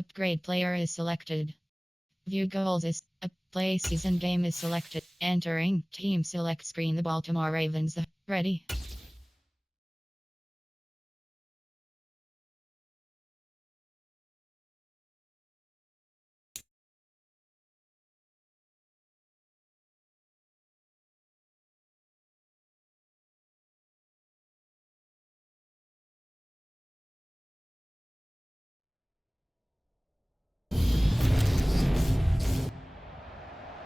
Upgrade player is selected. View goals is a play season game is selected. Entering team select screen. The Baltimore Ravens. Ready.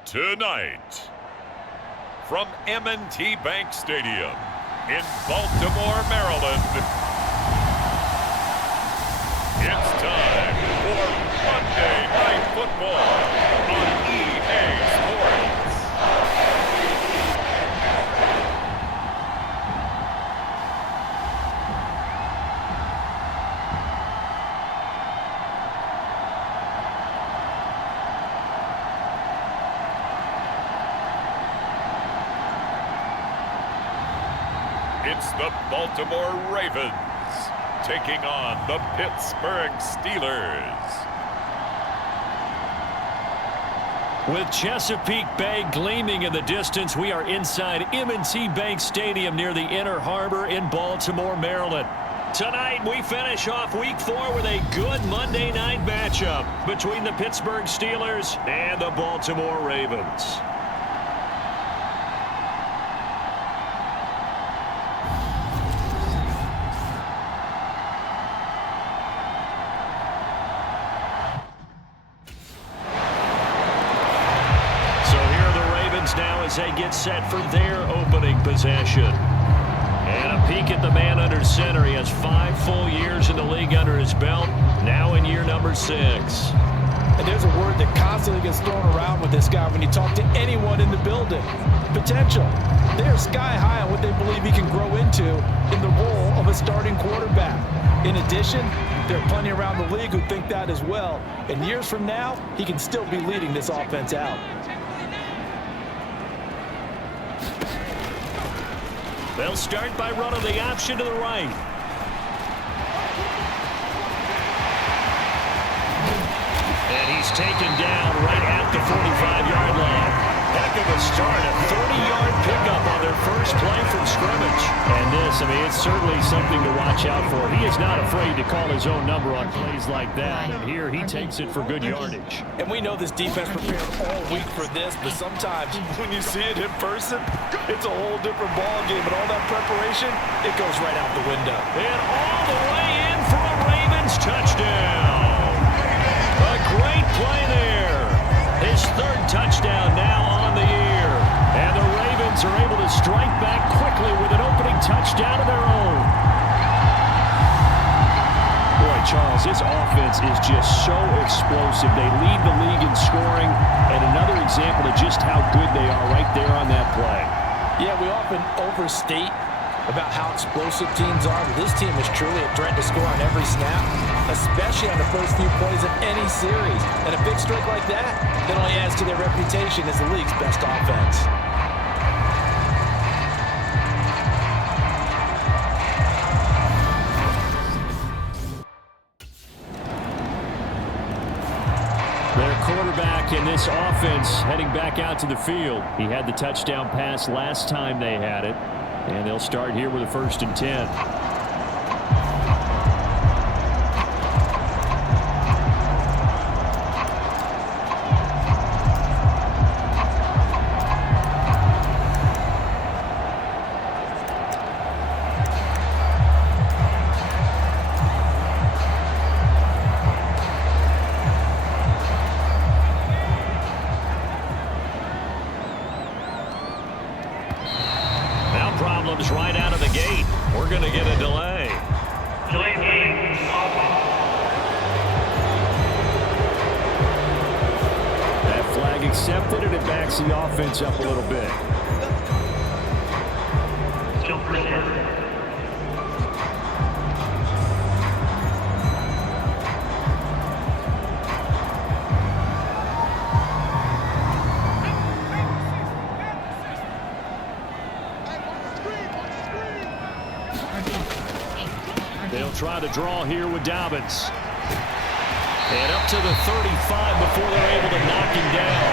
Tonight, from M&T Bank Stadium in Baltimore, Maryland, it's time for Monday Night Football on EA Sports. It's the Baltimore Ravens taking on the Pittsburgh Steelers. With Chesapeake Bay gleaming in the distance, we are inside M&T Bank Stadium near the Inner Harbor in Baltimore, Maryland. Tonight, we finish off Week 4 with a good Monday night matchup between the Pittsburgh Steelers and the Baltimore Ravens. Now as they get set for their opening possession. And a peek at the man under center. He has 5 full years in the league under his belt, now in year number 6. And there's a word that constantly gets thrown around with this guy when you talk to anyone in the building. Potential. They're sky high on what they believe he can grow into in the role of a starting quarterback. In addition, there are plenty around the league who think that as well. And years from now, he can still be leading this offense out. They'll start by running the option to the right. And he's taken down right at the 45-yard line. Heck of a start, a 30-yard pickup on their first play from scrimmage. And this, it's certainly something to watch out for. He is not afraid to call his own number on plays like that. And here he takes it for good yardage. And we know this defense prepared all week for this, but sometimes when you see it in person, it's a whole different ball game. And all that preparation, it goes right out the window. And all the way in for a Ravens touchdown. A great play there. His 3rd touchdown now on the year. And the Ravens are able to strike back quickly with an opening touchdown of their own. Boy, Charles, this offense is just so explosive. They lead the league in scoring, and another example of just how good they are right there on that play. Yeah, we often overstate about how explosive teams are, but this team is truly a threat to score on every snap, especially on the first few plays of any series. And a big streak like that only adds to their reputation as the league's best offense. Their quarterback in this offense heading back out to the field. He had the touchdown pass last time they had it. And they'll start here with a 1st and 10. Problems right out of the gate. We're going to get a delay. Delay game. That flag accepted, and it backs the offense up a little bit. Still first down. They'll try to draw here with Dobbins. And up to the 35 before they're able to knock him down.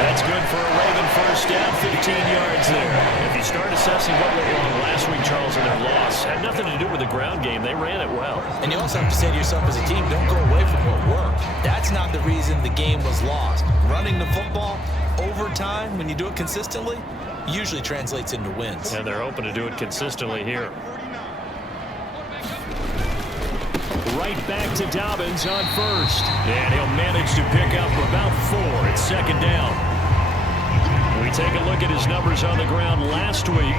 That's good for a Raven first down, 15 yards there. If you start assessing what went wrong last week, Charles, in their loss, had nothing to do with the ground game. They ran it well. And you also have to say to yourself as a team, don't go away from what worked. That's not the reason the game was lost. Running the football over time, when you do it consistently, usually translates into wins. And they're hoping to do it consistently here. Right back to Dobbins on first. And he'll manage to pick up about 4. It's second down. We take a look at his numbers on the ground last week.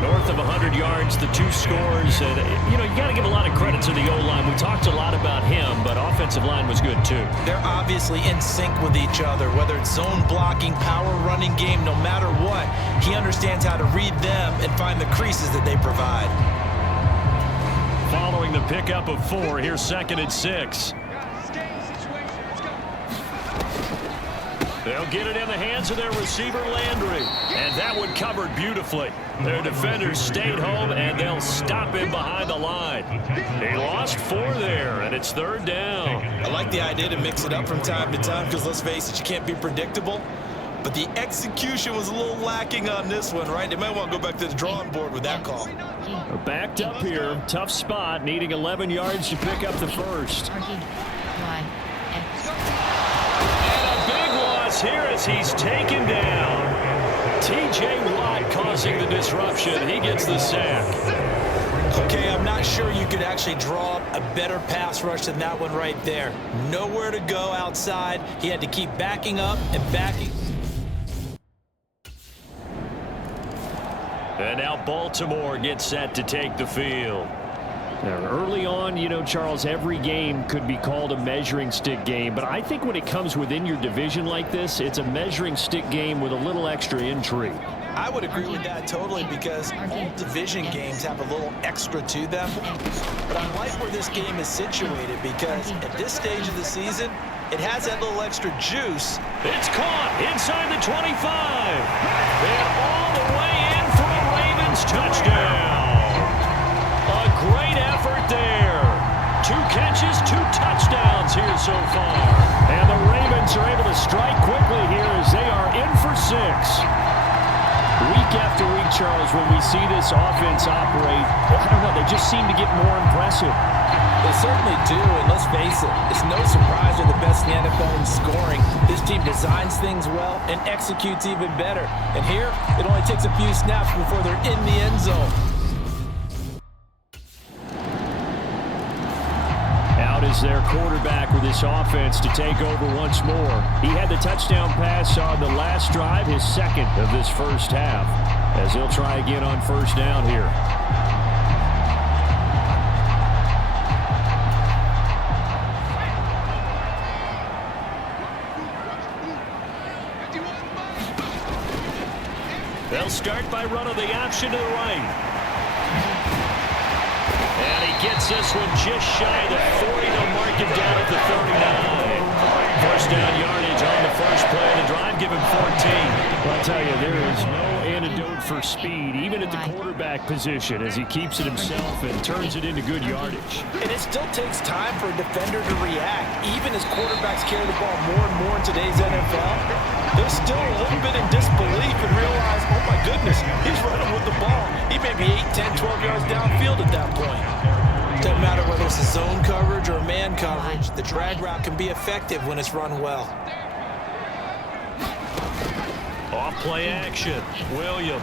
North of 100 yards, the 2 scores. And, you got to give a lot of credit to the O-line. We talked a lot about him, but offensive line was good too. They're obviously in sync with each other, whether it's zone blocking, power running game, no matter what. He understands how to read them and find the creases that they provide. Following the pickup of 4, here's second and 6. They'll get it in the hands of their receiver, Landry. And that one covered beautifully. Their defenders stayed home, and they'll stop him behind the line. They lost 4 there, and it's third down. I like the idea to mix it up from time to time because, let's face it, you can't be predictable. But the execution was a little lacking on this one, right? They might want to go back to the drawing board with that call. Backed up here. Tough spot, needing 11 yards to pick up the first. Here as he's taken down. T.J. Watt causing the disruption. He gets the sack. Okay, I'm not sure you could actually draw up a better pass rush than that one right there. Nowhere to go outside. He had to keep backing up and backing. And now Baltimore gets set to take the field. Now, early on, Charles, every game could be called a measuring stick game. But I think when it comes within your division like this, it's a measuring stick game with a little extra intrigue. I would agree with that totally because all division games have a little extra to them. But I like where this game is situated because at this stage of the season, it has that little extra juice. It's caught inside the 25. And all the way in for a Ravens touchdown. A great effort there. 2 catches, 2 touchdowns here so far. And the Ravens are able to strike quickly here as they are in for 6. Week after week, Charles, when we see this offense operate, I don't know, they just seem to get more impressive. They certainly do, and let's face it, it's no surprise they're the best in the NFL in scoring. This team designs things well and executes even better. And here, it only takes a few snaps before they're in the end zone. Is their quarterback with this offense to take over once more. He had the touchdown pass on the last drive, his second of this first half, as he'll try again on first down here. They'll start by running the option to the right. And he gets this one just shy of the 40. They'll mark him down at the 39. First down yardage on the first play of the drive. Give him 14. Well, I'll tell you, there is no antidote for speed, even at the quarterback position, as he keeps it himself and turns it into good yardage. And it still takes time for a defender to react. Even as quarterbacks carry the ball more and more in today's NFL, they're still a little bit in disbelief and realize, oh my goodness, he's running with the ball. He may be 8, 10, 12 yards downfield at that point. Doesn't matter whether it's a zone coverage or a man coverage, the drag route can be effective when it's run well. Off play action. Williams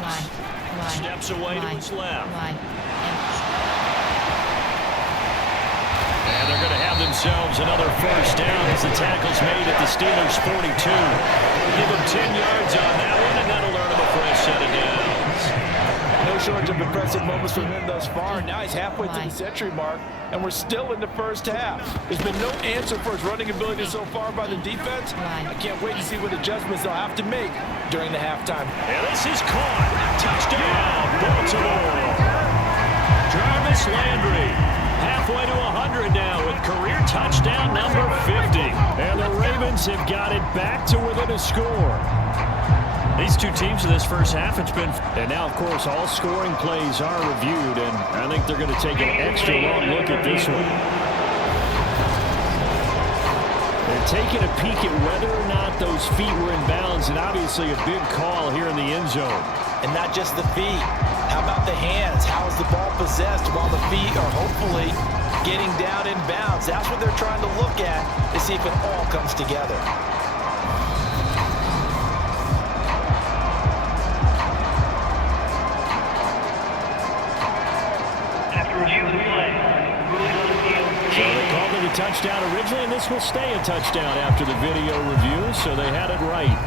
steps away to his left. And they're going to have themselves another first down as the tackle's made at the Steelers' 42. Give them 10 yards on that one, and that'll earn them a fresh set of downs. No shortage of impressive moments from him thus far. Now he's halfway to the century mark, and we're still in the first half. There's been no answer for his running ability so far by the defense. I can't wait to see what adjustments they'll have to make during the halftime. And this is caught. Touchdown, Baltimore. Jarvis Landry, halfway to 100 now with career touchdown number 50. And the Ravens have got it back to within a score. These two teams in this first half, it's been... And now, of course, all scoring plays are reviewed, and I think they're going to take an extra long look at this one. They're taking a peek at whether or not those feet were in bounds, and obviously a big call here in the end zone. And not just the feet. How about the hands? How is the ball possessed while the feet are hopefully getting down in bounds? That's what they're trying to look at to see if it all comes together. After review of the play, ruling on the field. So they called it a touchdown originally, and this will stay a touchdown after the video review, so they had it right.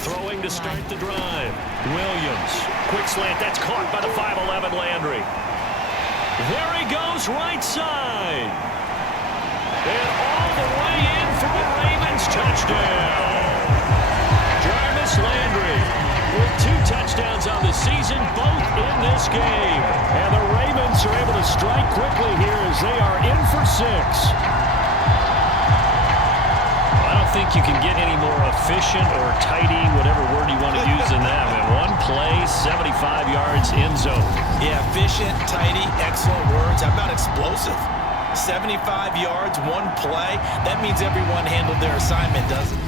Throwing to start the drive. Williams. Quick slant. That's caught by the 5'11 Landry. There he goes, right side. And all the way in for the Ravens touchdown. Jarvis Landry with 2 touchdowns on the season, both in this game. And the Ravens are able to strike quickly here as they are in for 6. I don't think you can get any more efficient or tidy, whatever word you want to use in that. I mean, 1 play, 75 yards, end zone. Yeah, efficient, tidy, excellent words. How about explosive? 75 yards, 1 play. That means everyone handled their assignment, doesn't it?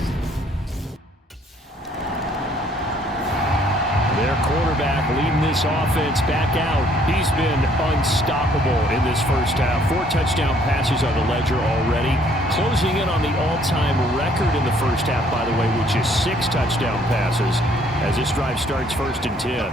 Their quarterback leading this offense back out. He's been unstoppable in this first half. 4 touchdown passes on the ledger already. Closing in on the all-time record in the first half, by the way, which is 6 touchdown passes as this drive starts 1st and 10.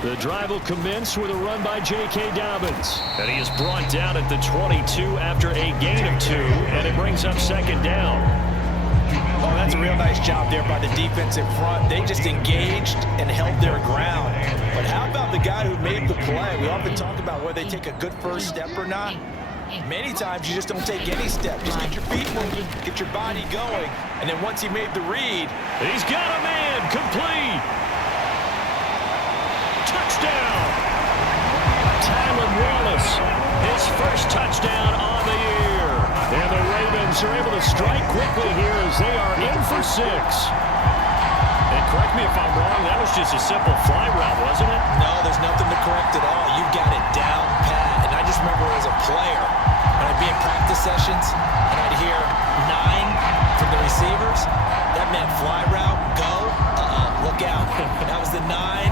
The drive will commence with a run by J.K. Dobbins. And he is brought down at the 22 after a gain of 2, and it brings up 2nd down. Oh, that's a real nice job there by the defense in front. They just engaged and held their ground. But how about the guy who made the play? We often talk about whether they take a good first step or not. Many times you just don't take any step. Just get your feet moving, get your body going, and then once he made the read, he's got a man, complete. Touchdown! Tylan Wallace, his first touchdown on the year. And the Ravens are able to strike quickly here as they are in for 6. And correct me if I'm wrong, that was just a simple fly route, wasn't it? no, there's nothing to correct at all. You've got it down pat. And I just remember as a player, when I'd be in practice sessions, and I'd hear 9 from the receivers, that meant fly route, go, look out. That was the 9,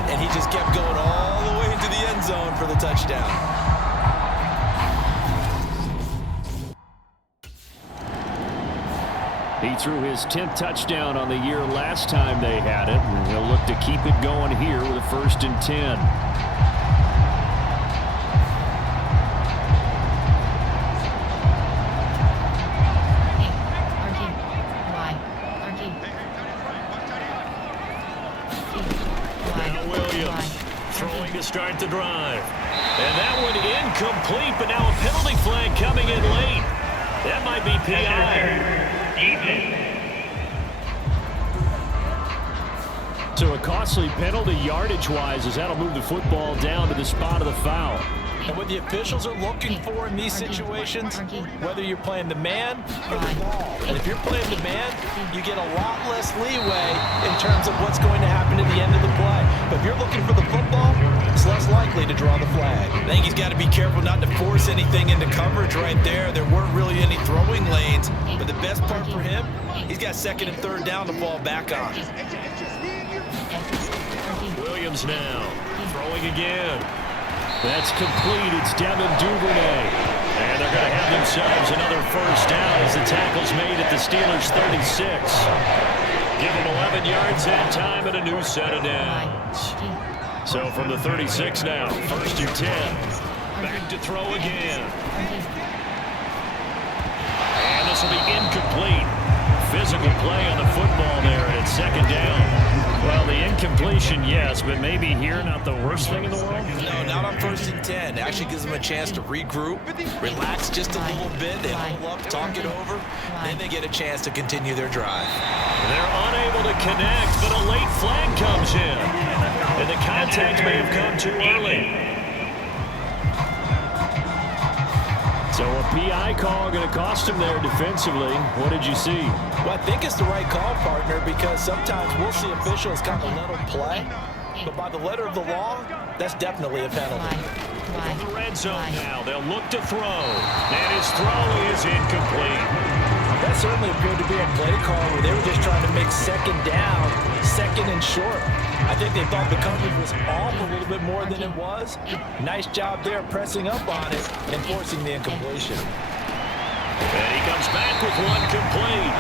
and he just kept going all the way into the end zone for the touchdown. He threw his 10th touchdown on the year last time they had it, and he'll look to keep it going here with a 1st and 10. Now Williams throwing to start the drive. And that one incomplete, but now a penalty flag coming in late. That might be PI. So a costly penalty yardage-wise as that'll move the football down to the spot of the foul. And what the officials are looking for in these situations, whether you're playing the man or the ball. And if you're playing the man, you get a lot less leeway in terms of what's going to happen at the end of the play. But if you're looking for the football, it's less likely to draw the flag. I think he's got to be careful not to force anything into coverage right there. There weren't really any throwing lanes. But the best part for him, he's got 2nd and 3rd down to fall back on. Williams now throwing again. That's complete. It's Devin Duvernay. And they're going to have themselves another 1st down as the tackle's made at the Steelers' 36. Give them 11 yards that time and a new set of downs. So from the 36 now, 1st and 10. Back to throw again. And this will be incomplete. Physical play on the football there, and it's 2nd down. Well, the incompletion, yes, but maybe here not the worst thing in the world? No, not on 1st and 10. Actually gives them a chance to regroup, relax just a little bit. They huddle up, talk it over, then they get a chance to continue their drive. They're unable to connect, but a late flag comes in. And the contact may have come too early. So a PI call going to cost him there defensively. What did you see? Well, I think it's the right call, partner, because sometimes we'll see officials kind of let them play. But by the letter of the law, that's definitely a penalty. In the red zone now, they'll look to throw. And his throw is incomplete. That certainly appeared to be a play call where they were just trying to make second down, second and short. I think they thought the coverage was off a little bit more than it was. Nice job there pressing up on it and forcing the incompletion. And he comes back with one complete.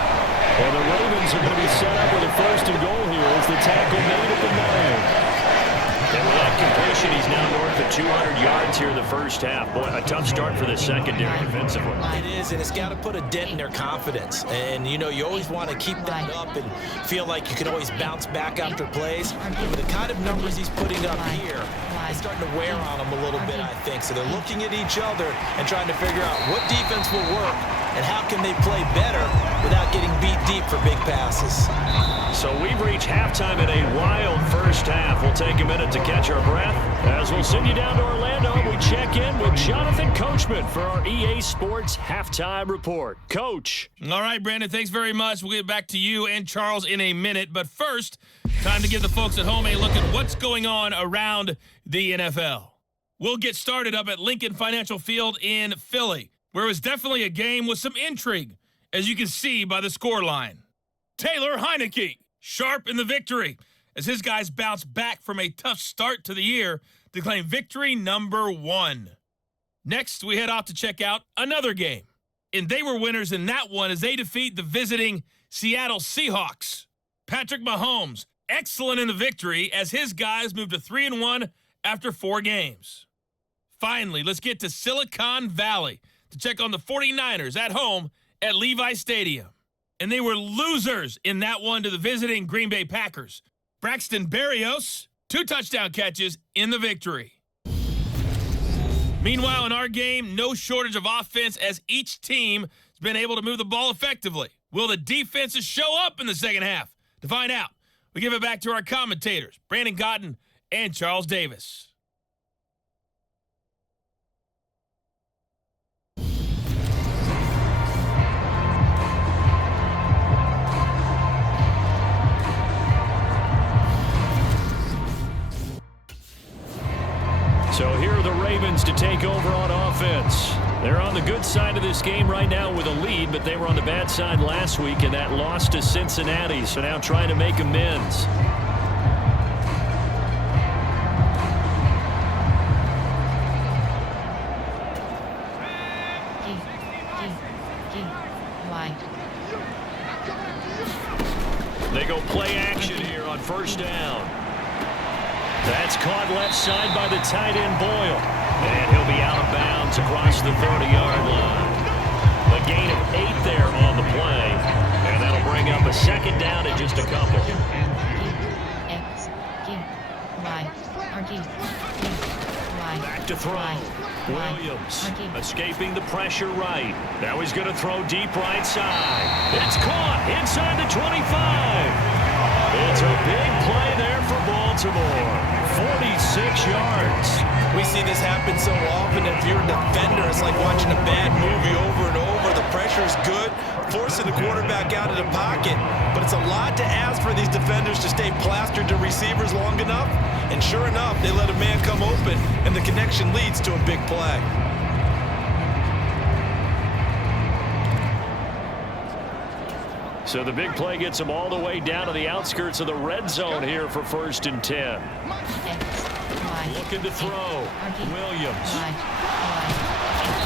Well, the Ravens are going to be set up with a 1st and goal here as the tackle made at the 9. And with that completion, he's now north of 200 yards here in the first half. Boy, a tough start for the secondary defensively. It is, and it's got to put a dent in their confidence. And, you know, you always want to keep that up and feel like you can always bounce back after plays. But the kind of numbers he's putting up here is starting to wear on them a little bit, I think. So they're looking at each other and trying to figure out what defense will work and how can they play better without getting beat deep for big passes. So we've reached halftime in a wild first half. We'll take a minute to catch our breath as we'll send you down to Orlando and we check in with Jonathan Coachman for our EA Sports Halftime Report. Coach. All right, Brandon, thanks very much. We'll get back to you and Charles in a minute. But first, time to give the folks at home a look at what's going on around the NFL. We'll get started up at Lincoln Financial Field in Philly, where it was definitely a game with some intrigue, as you can see by the scoreline. Taylor Heineke, sharp in the victory, as his guys bounce back from a tough start to the year to claim victory number 1. Next, we head off to check out another game. And they were winners in that one as they defeat the visiting Seattle Seahawks. Patrick Mahomes, excellent in the victory as his guys moved to 3-1 after 4 games. Finally, let's get to Silicon Valley to check on the 49ers at home at Levi Stadium. And they were losers in that one to the visiting Green Bay Packers. Braxton Berrios, 2 touchdown catches in the victory. Meanwhile, in our game, no shortage of offense as each team has been able to move the ball effectively. Will the defenses show up in the second half? To find out, we give it back to our commentators, Brandon Cotton and Charles Davis. So here are the Ravens to take over on offense. They're on the good side of this game right now with a lead, but they were on the bad side last week in that loss to Cincinnati, so now trying to make amends. They go play action here on first down. That's caught left side by the tight end Boyle. And he'll be out of bounds across the 30-yard line. A gain of 8 there on the play. And that'll bring up a second down in just a couple. Back to throw. Williams escaping the pressure right. Now he's going to throw deep right side. It's caught inside the 25. It's a big play there for Baltimore. 46 yards. We see this happen so often. If you're a defender, it's like watching a bad movie over and over. The pressure is good, forcing the quarterback out of the pocket. But it's a lot to ask for these defenders to stay plastered to receivers long enough. And sure enough, they let a man come open, and the connection leads to a big play. So the big play gets them all the way down to the outskirts of the red zone here for 1st and 10. Looking to throw. Williams.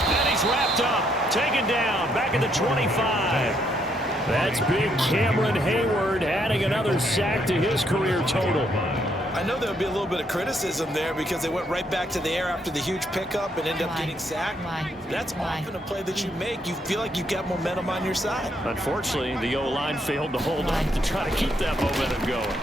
And he's wrapped up. Taken down. Back at the 25. That's big Cameron Hayward adding another sack to his career total. I know there'll be a little bit of criticism there because they went right back to the air after the huge pickup and ended up getting sacked. That's often a play that you make. You feel like you've got momentum on your side. Unfortunately, the O-line failed to hold on to try to keep that momentum going.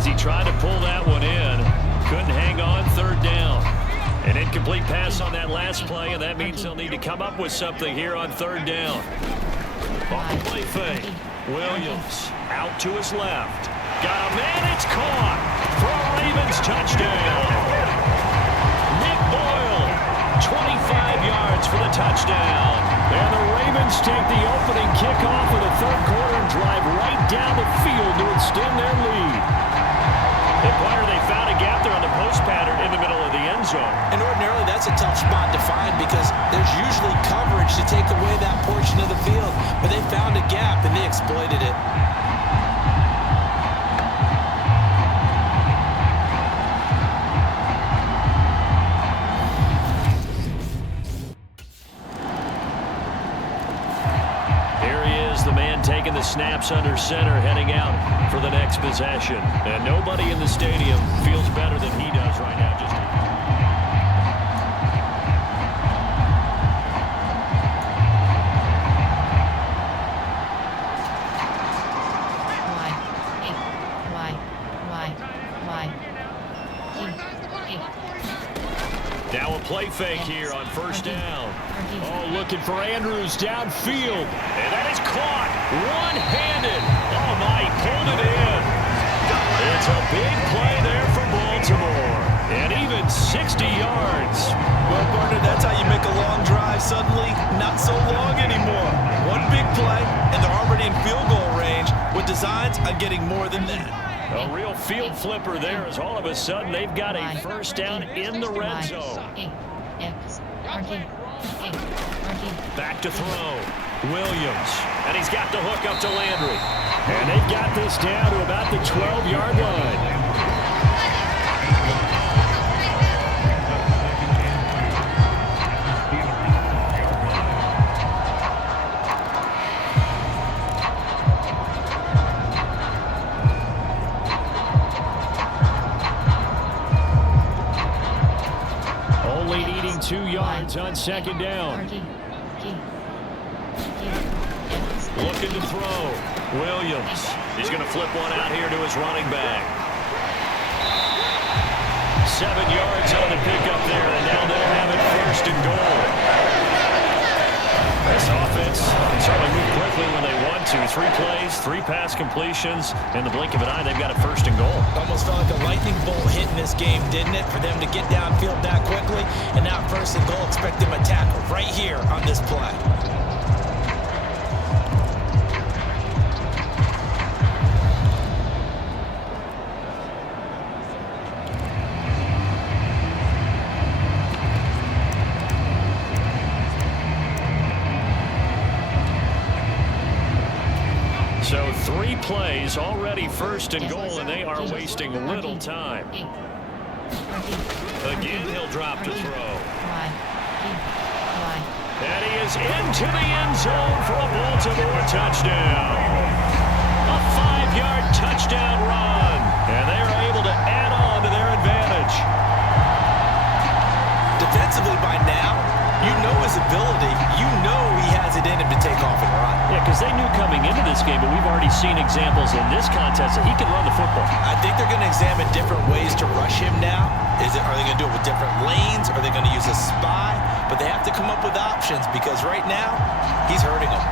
was. He tried to pull that one in. Couldn't hang on. Third down. An incomplete pass on that last play, and that means they'll need to come up with something here on third down. Off the play fake. Williams out to his left. Got a man. It's caught for a Ravens touchdown. Nick Boyle, 25 yards for the touchdown. And the Ravens take the opening kickoff of the third quarter and drive right down the field to extend their lead. And Pointer, they found a gap there on the post pattern in the middle of the end zone. And ordinarily that's a tough spot to find because there's usually coverage to take away that portion of the field. But they found a gap and they exploited it. Taking the snaps under center, heading out for the next possession. And nobody in the stadium feels better than he does right now. Now a play fake here on first down. Oh, looking for Andrews downfield. And that is caught one-handed. Oh, my, he pulled it in. It's a big play there for Baltimore. And even 60 yards. Well, Gardner, that's how you make a long drive suddenly not so long anymore. One big play, and they're already in field goal range with designs on getting more than that. A real field flipper there as all of a sudden they've got a first down in the red zone. Back to throw. Williams. And he's got the hook up to Landry. And they've got this down to about the 12-yard line. Only needing 2 yards on second down. Looking to throw. Williams. He's going to flip one out here to his running back. 7 yards on the pickup there, and now they'll have it first and goal. This offense can certainly move quickly when they want to. 3 plays, 3 pass completions. In the blink of an eye, they've got a first and goal. Almost felt like a lightning bolt hit in this game, didn't it? For them to get downfield that quickly. And now first and goal, expect them to tackle right here on this play. So 3 plays, already first and goal, and they are wasting little time. Again, he'll drop to throw. And he is into the end zone for a Baltimore touchdown. A 5-yard touchdown run. And they are able to add on to their advantage. Defensively by now, you know his ability. You know he has it in him to take off and run. Yeah, because they knew coming into this game, but we've already seen examples in this contest that he can run the football. I think they're going to examine different ways to rush him now. Are they going to do it with different lanes? Are they going to use a spy? But they have to come up with options because right now, he's hurting them.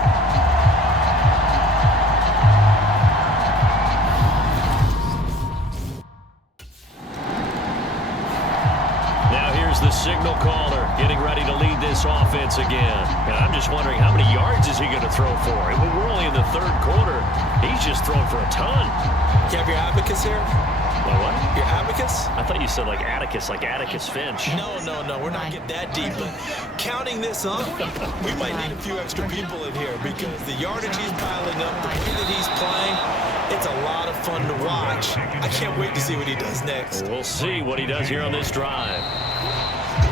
The signal caller getting ready to lead this offense again. And I'm just wondering how many yards is he going to throw for? We're only in the third quarter. He's just throwing for a ton. You have your abacus here? My what? Your abacus? I thought you said like Atticus Finch. No. We're not getting that deep. But counting this up, we might need a few extra people in here because the yardage he's piling up, the way that he's playing, it's a lot of fun to watch. I can't wait to see what he does next. We'll see what he does here on this drive.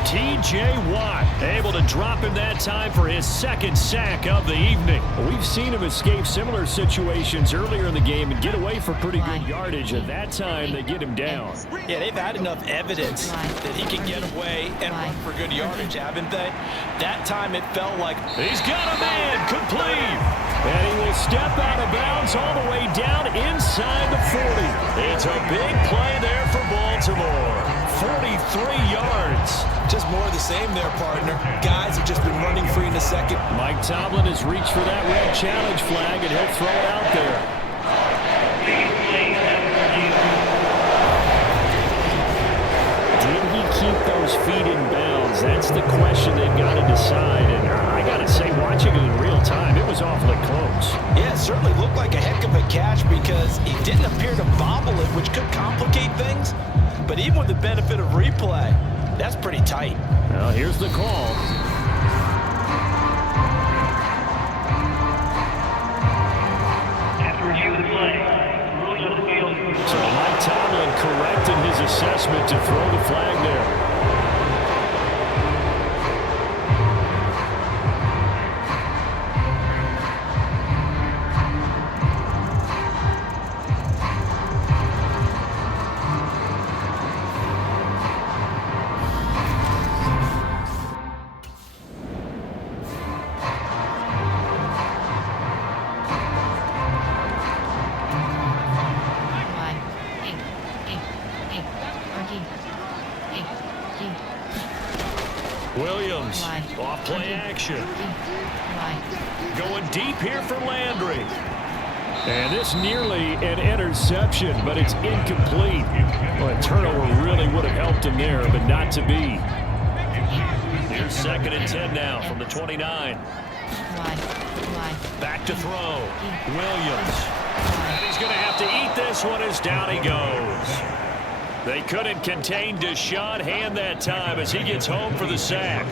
T.J. Watt able to drop in that time for his second sack of the evening. We've seen him escape similar situations earlier in the game and get away for pretty good yardage. At that time, they get him down. Yeah, they've had enough evidence that he can get away and run for good yardage, haven't they? That time it felt like he's got a man complete. And he will step out of bounds all the way down inside the 40. It's a big play there for Baltimore. 43 yards. Just more of the same there, partner. Guys have just been running free in the second. Mike Tomlin has reached for that red challenge flag, and he'll throw it out there. Did he keep those feet in bounds? That's the question they've got to decide. And I got to say, watching it in real time, it was awfully close. Yeah, it certainly looked like a heck of a catch because he didn't appear to bobble it, which could complicate things. But even with the benefit of replay, that's pretty tight. Well, here's the call. After review of the play, ruling on the field. So Mike Tomlin correct in his assessment to throw the flag there. Williams, off play action. Going deep here for Landry. And this nearly an interception, but it's incomplete. Well, a turnover really would have helped him there, but not to be. Here's 2nd and 10 now from the 29. Back to throw. Williams. And he's going to have to eat this one as down he goes. They couldn't contain Deshaun Hand that time as he gets home for the sack.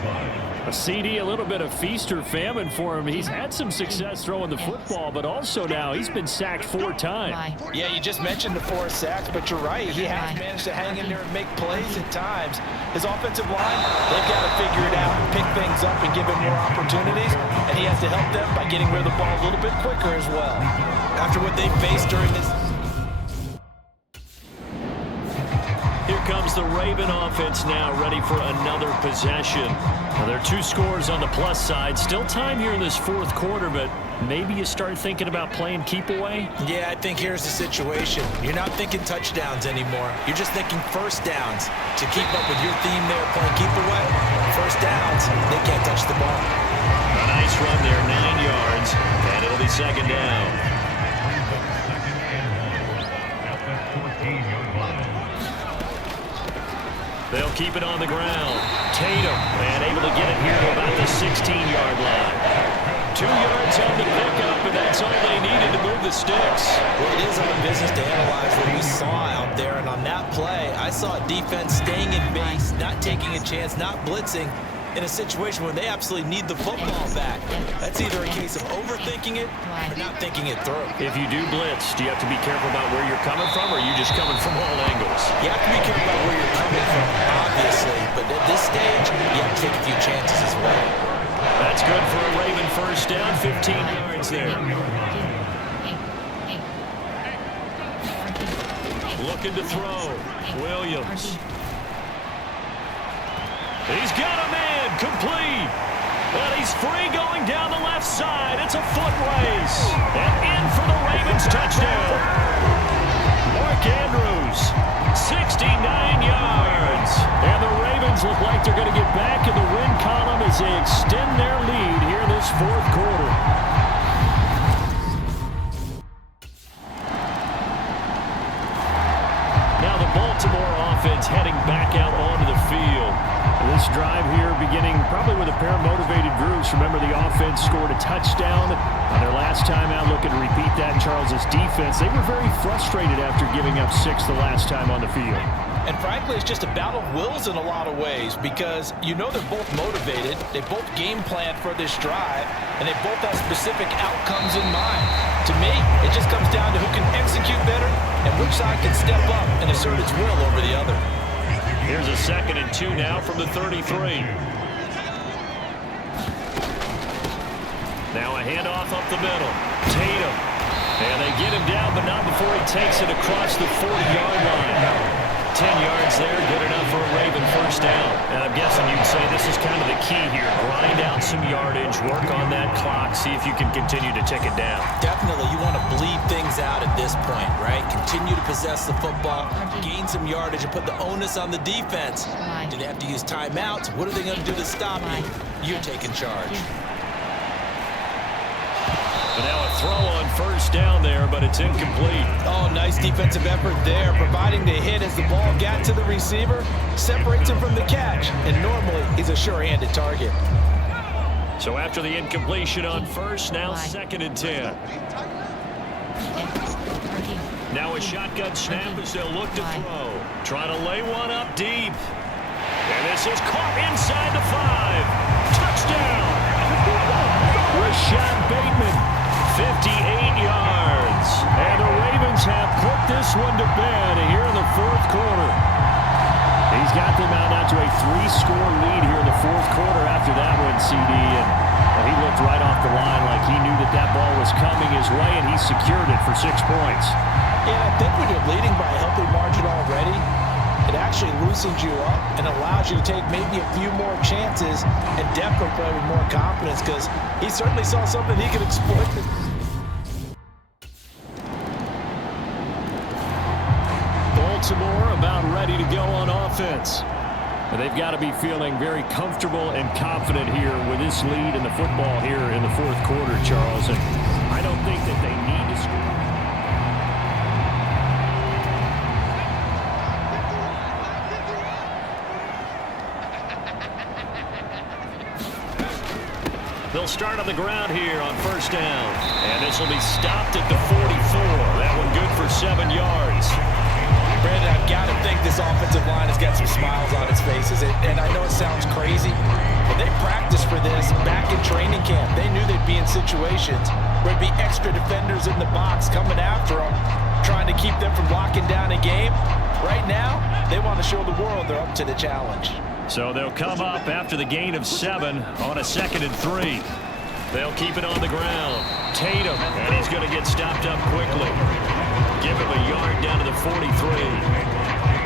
A CD, a little bit of feast or famine for him. He's had some success throwing the football, but also now he's been sacked 4 times. Yeah, you just mentioned the 4 sacks, but you're right. He has managed to hang in there and make plays at times. His offensive line, they've got to figure it out and pick things up and give him more opportunities, and he has to help them by getting rid of the ball a little bit quicker as well. After what they faced during this. Here comes the Raven offense now, ready for another possession. Now, there are 2 scores on the plus side. Still time here in this 4th quarter, but maybe you start thinking about playing keep away? Yeah, I think here's the situation. You're not thinking touchdowns anymore. You're just thinking first downs. To keep up with your theme there, playing keep away, first downs, they can't touch the ball. A nice run there, 9 yards, and it'll be 2nd down. They'll keep it on the ground. Tatum, and able to get it here to about the 16-yard line. 2 yards on the pickup, and that's all they needed to move the sticks. Well, it is our business to analyze what we saw out there, and on that play, I saw a defense staying in base, not taking a chance, not blitzing, in a situation where they absolutely need the football back. That's either a case of overthinking it or not thinking it through. If you do blitz, do you have to be careful about where you're coming from, or are you just coming from all angles? You have to be careful about where you're coming from, obviously, but at this stage, you have to take a few chances as well. That's good for a Raven first down, 15 yards there. Looking to throw. Williams. He's got a man, complete. And he's free going down the left side. It's a foot race. And in for the Ravens touchdown. Mark Andrews, 69 yards. And the Ravens look like they're going to get back in the win column as they extend their lead here in this 4th quarter. Now the Baltimore offense heading back out onto the field. This drive here beginning probably with a pair of motivated groups. Remember, the offense scored a touchdown on their last time out. Looking to repeat that in Charles's defense. They were very frustrated after giving up 6 the last time on the field. And frankly, it's just a battle of wills in a lot of ways because you know they're both motivated. They both game plan for this drive, and they both have specific outcomes in mind. To me, it just comes down to who can execute better and which side can step up and assert its will over the other. Here's a 2nd and 2 now from the 33. Now a handoff up the middle. Tatum. And they get him down, but not before he takes it across the 40-yard line. 10 yards there, good enough for a Raven first down. And I'm guessing you'd say this is kind of the key here. Grind out some yardage, work on that clock, see if you can continue to tick it down. Definitely, you want to bleed things out at this point, right? Continue to possess the football, gain some yardage, and put the onus on the defense. Do they have to use timeouts? What are they going to do to stop you? You're taking charge. But now a throw on first down there, but it's incomplete. Oh, nice defensive effort there, providing the hit as the ball got to the receiver, separates him from the catch, and normally he's a sure-handed target. So after the incompletion on first, now 2nd and 10. Now a shotgun snap as they'll look to throw. Trying to lay one up deep. And this is caught inside the 5. Touchdown! Rashad Bateman, 58 yards. And the Ravens have put this one to bed here in the 4th quarter. He's got them out now to a 3-score lead here in the 4th quarter after that one, CD. And he looked right off the line like he knew that that ball was coming his way, and he secured it for 6 points. Yeah, I think when you're leading by a healthy margin already, it actually loosens you up and allows you to take maybe a few more chances and definitely play with more confidence because he certainly saw something he could exploit. Baltimore about ready to go on offense. And they've got to be feeling very comfortable and confident here with this lead in the football here in the 4th quarter, Charles. And I don't think that they need to score. They'll start on the ground here on first down. And this will be stopped at the 44. That one good for 7 yards. Brandon, I've got to think this offensive line has got some smiles on its faces. And I know it sounds crazy, but they practiced for this back in training camp. They knew they'd be in situations where there'd be extra defenders in the box coming after them, trying to keep them from locking down a game. Right now, they want to show the world they're up to the challenge. So they'll come up after the gain of 7 on a 2nd and 3. They'll keep it on the ground. Tatum, and he's going to get stopped up quickly. Give him a yard down to the 43.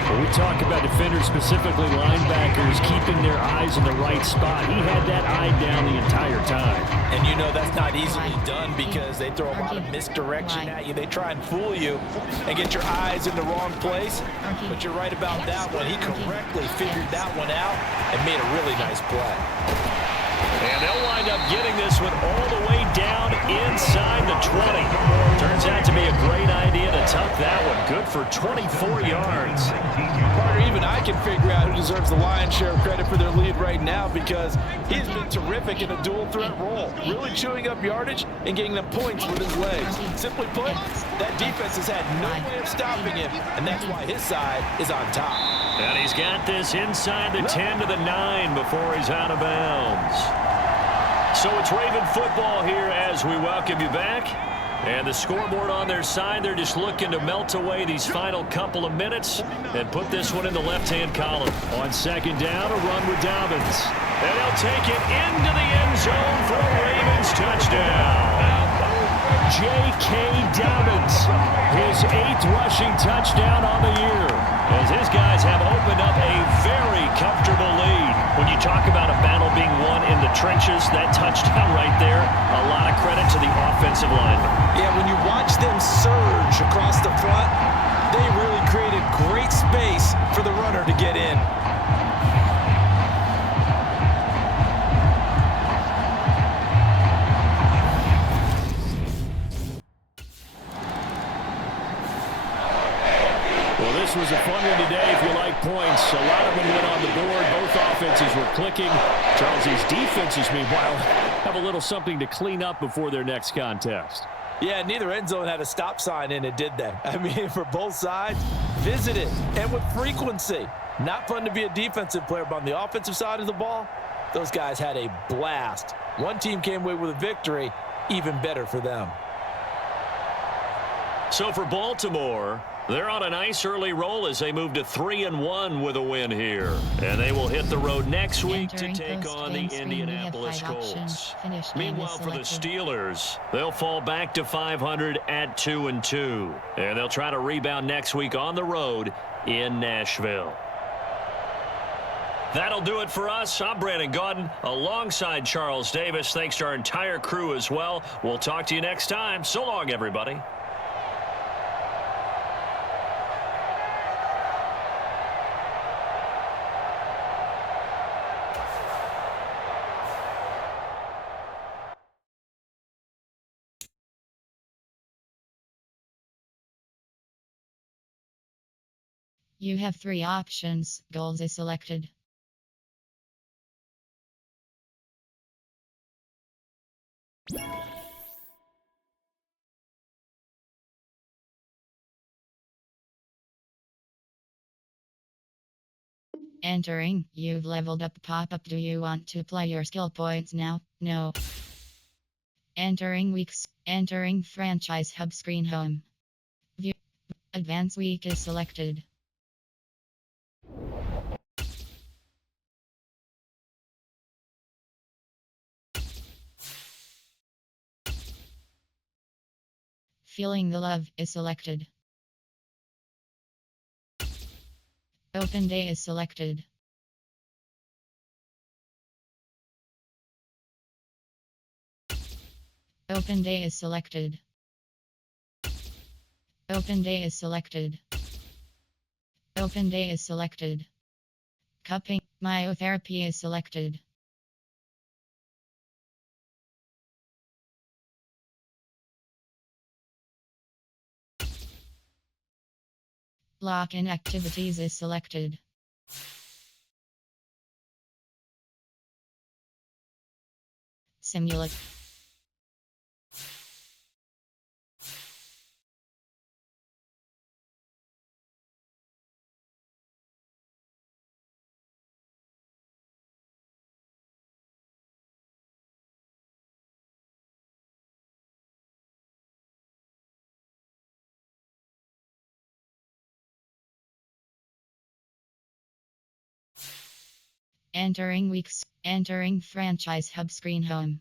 When we talk about defenders, specifically linebackers, keeping their eyes in the right spot, he had that eye down the entire time. And you know that's not easily done because they throw a lot of misdirection at you. They try and fool you and get your eyes in the wrong place. But you're right about that one. He correctly figured that one out and made a really nice play. And they'll wind up getting this one all the way down inside the 20. Turns out to be a great idea to tuck that one. Good for 24 yards. Partner, even I can figure out who deserves the lion's share of credit for their lead right now because he's been terrific in a dual threat role, really chewing up yardage and getting them points with his legs. Simply put, that defense has had no way of stopping him, and that's why his side is on top. And he's got this inside the 10 to the 9 before he's out of bounds. So it's Raven football here as we welcome you back. And the scoreboard on their side, they're just looking to melt away these final couple of minutes and put this one in the left-hand column. On 2nd down, a run with Dobbins. And they'll take it into the end zone for a Ravens touchdown. J.K. Dobbins, his 8th rushing touchdown on the year, as his guys have opened up a very comfortable lead. When you talk about a battle being won in the trenches, that touchdown right there, a lot of credit to the offensive line. Yeah, when you watch them surge across the front, they really created great space for the runner to get in. This was a fun one today if you like points. A lot of them went on the board. Both offenses were clicking. Charles, these defenses, meanwhile, have a little something to clean up before their next contest. Yeah, neither end zone had a stop sign in it, did they? I mean, for both sides, visited and with frequency. Not fun to be a defensive player, but on the offensive side of the ball, those guys had a blast. One team came away with a victory, even better for them. So for Baltimore, they're on a nice early roll as they move to 3-1 with a win here. And they will hit the road next week to take on the Indianapolis Colts. Meanwhile, for the Steelers, they'll fall back to 500 at 2-2. And they'll try to rebound next week on the road in Nashville. That'll do it for us. I'm Brandon Gaudin alongside Charles Davis. Thanks to our entire crew as well. We'll talk to you next time. So long, everybody. You have 3 options. Goals is selected. Entering. You've leveled up pop-up. Do you want to play your skill points now? No. Entering weeks. Entering franchise hub screen home. View. Advance week is selected. Feeling the love is selected. Open day is selected. Open day is selected. Open day is selected. Open day is selected. Cupping. Myotherapy is selected. Lock-in activities is selected. Simulate. Entering weeks. Entering franchise hub screen home.